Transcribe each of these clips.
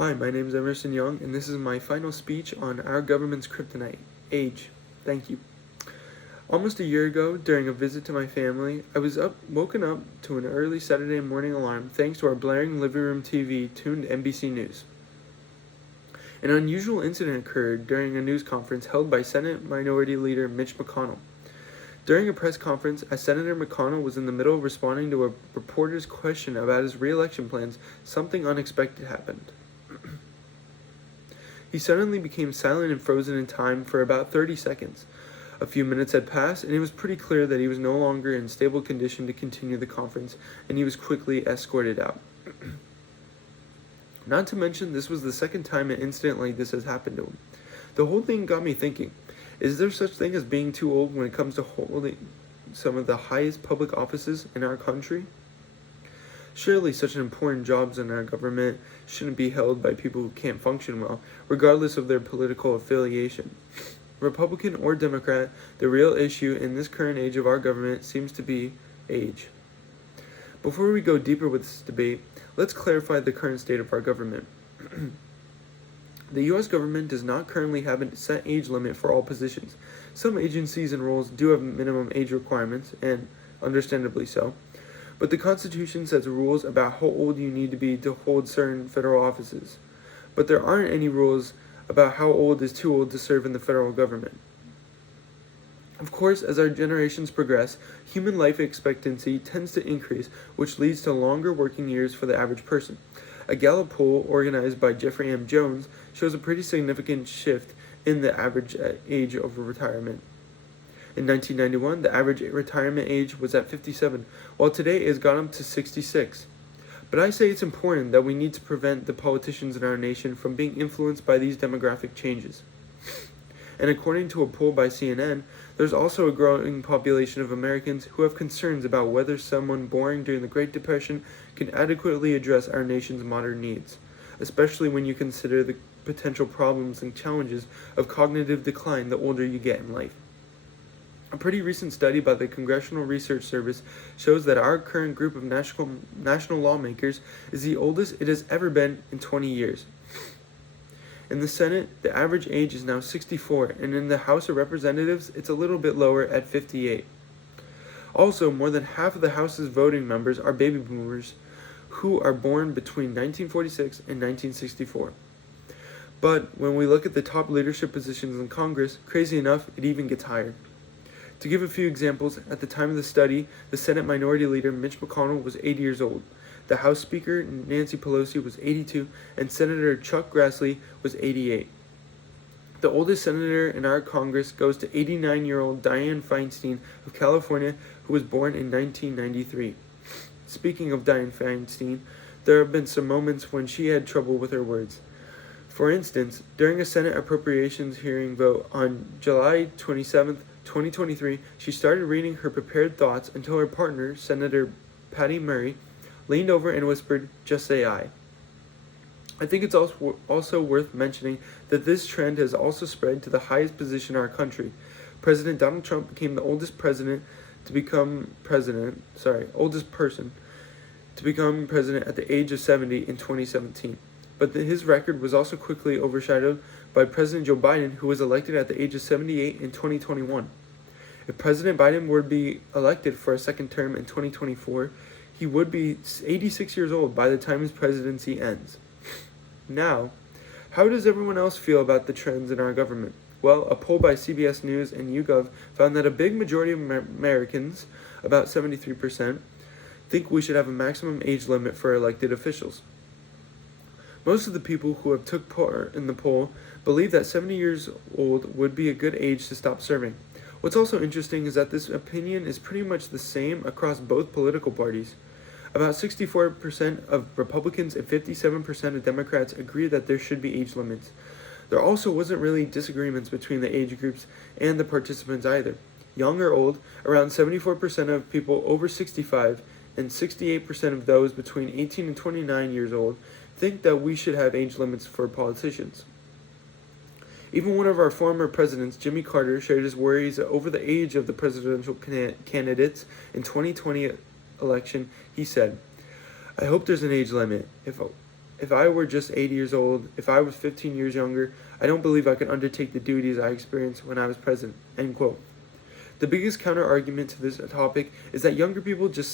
Hi, my name is Emerson Young, and this is my final speech on our government's kryptonite, age. Thank you. Almost a year ago, during a visit to my family, I was woken up to an early Saturday morning alarm thanks to our blaring living room TV tuned to NBC News. An unusual incident occurred during a news conference held by Senate Minority Leader Mitch McConnell. During a press conference, as Senator McConnell was in the middle of responding to a reporter's question about his re-election plans, something unexpected happened. He suddenly became silent and frozen in time for about 30 seconds. A few minutes had passed, and it was pretty clear that he was no longer in stable condition to continue the conference, and he was quickly escorted out. Not to mention, this was the second time an incident like this has happened to him. The whole thing got me thinking, is there such thing as being too old when it comes to holding some of the highest public offices in our country? Surely such important jobs in our government shouldn't be held by people who can't function well, regardless of their political affiliation. Republican or Democrat, the real issue in this current age of our government seems to be age. Before we go deeper with this debate, let's clarify the current state of our government. The U.S. government does not currently have a set age limit for all positions. Some agencies and roles do have minimum age requirements, and understandably so, but the Constitution sets rules about how old you need to be to hold certain federal offices. But there aren't any rules about how old is too old to serve in the federal government. Of course, as our generations progress, human life expectancy tends to increase, which leads to longer working years for the average person. A Gallup poll organized by Jeffrey M. Jones shows a pretty significant shift in the average age of retirement. In 1991, the average retirement age was at 57, while today it has gone up to 66. But I say it's important that we need to prevent the politicians in our nation from being influenced by these demographic changes. And according to a poll by CNN, there's also a growing population of Americans who have concerns about whether someone born during the Great Depression can adequately address our nation's modern needs, especially when you consider the potential problems and challenges of cognitive decline the older you get in life. A pretty recent study by the Congressional Research Service shows that our current group of national lawmakers is the oldest it has ever been in 20 years. In the Senate, the average age is now 64, and in the House of Representatives, it's a little bit lower at 58. Also, more than half of the House's voting members are baby boomers who are born between 1946 and 1964. But when we look at the top leadership positions in Congress, crazy enough, it even gets higher. To give a few examples, at the time of the study, the Senate Minority Leader Mitch McConnell was 80 years old. The House Speaker Nancy Pelosi was 82, and Senator Chuck Grassley was 88. The oldest senator in our Congress goes to 89-year-old Dianne Feinstein of California, who was born in 1993. Speaking of Dianne Feinstein, there have been some moments when she had trouble with her words. For instance, during a Senate appropriations hearing vote on July 27, 2023, she started reading her prepared thoughts until her partner, Senator Patty Murray, leaned over and whispered, "Just say aye." I think it's also worth mentioning that this trend has also spread to the highest position in our country. President Donald Trump became the oldest person to become president at the age of 70 in 2017. But his record was also quickly overshadowed by President Joe Biden, who was elected at the age of 78 in 2021. If President Biden were to be elected for a second term in 2024, he would be 86 years old by the time his presidency ends. Now, how does everyone else feel about the trends in our government? Well, a poll by CBS News and YouGov found that a big majority of Americans, about 73%, think we should have a maximum age limit for elected officials. Most of the people who have took part in the poll believe that 70 years old would be a good age to stop serving. What's also interesting is that this opinion is pretty much the same across both political parties. About 64% of Republicans and 57% of Democrats agree that there should be age limits. There also wasn't really disagreements between the age groups and the participants either. Young or old, around 74% of people over 65 and 68% of those between 18 and 29 years old think that we should have age limits for politicians. Even one of our former presidents, Jimmy Carter, shared his worries over the age of the presidential candidates in 2020 election. He said, "I hope there's an age limit. If I were just 80 years old, if I was 15 years younger, I don't believe I could undertake the duties I experienced when I was present." End quote. The biggest counter-argument to this topic is that younger people just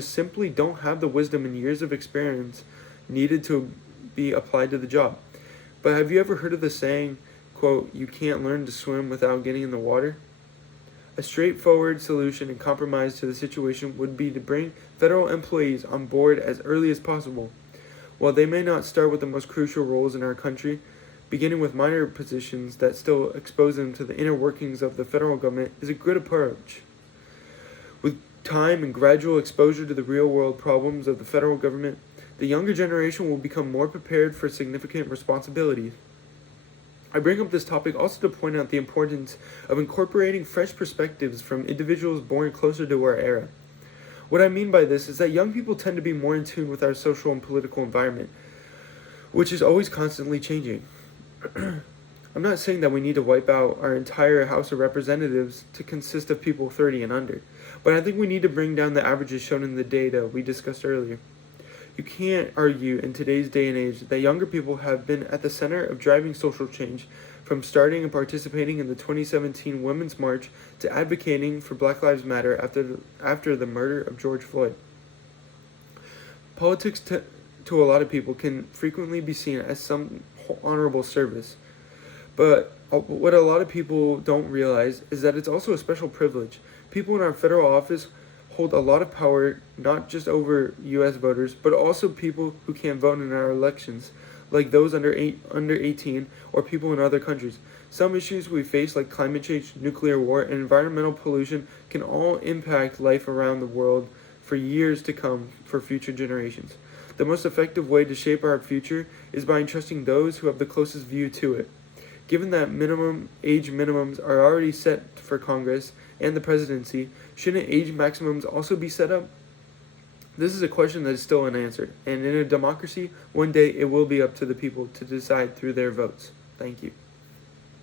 simply don't have the wisdom and years of experience needed to be applied to the job. But have you ever heard of the saying, quote, "You can't learn to swim without getting in the water"? A straightforward solution and compromise to the situation would be to bring federal employees on board as early as possible. While they may not start with the most crucial roles in our country, beginning with minor positions that still expose them to the inner workings of the federal government is a good approach. With time and gradual exposure to the real-world problems of the federal government, the younger generation will become more prepared for significant responsibilities. I bring up this topic also to point out the importance of incorporating fresh perspectives from individuals born closer to our era. What I mean by this is that young people tend to be more in tune with our social and political environment, which is always constantly changing. I'm not saying that we need to wipe out our entire House of Representatives to consist of people 30 and under, but I think we need to bring down the averages shown in the data we discussed earlier. You can't argue in today's day and age that younger people have been at the center of driving social change, from starting and participating in the 2017 Women's March to advocating for Black Lives Matter after the murder of George Floyd. Politics to a lot of people can frequently be seen as some honorable service, but what a lot of people don't realize is that it's also a special privilege. People in our federal office hold a lot of power, not just over U.S. voters, but also people who can't vote in our elections, like those under 18 or people in other countries. Some issues we face, like climate change, nuclear war, and environmental pollution, can all impact life around the world for years to come for future generations. The most effective way to shape our future is by entrusting those who have the closest view to it. Given that minimum age minimums are already set for Congress and the presidency, shouldn't age maximums also be set up? This is a question that is still unanswered, and in a democracy, one day it will be up to the people to decide through their votes. Thank you.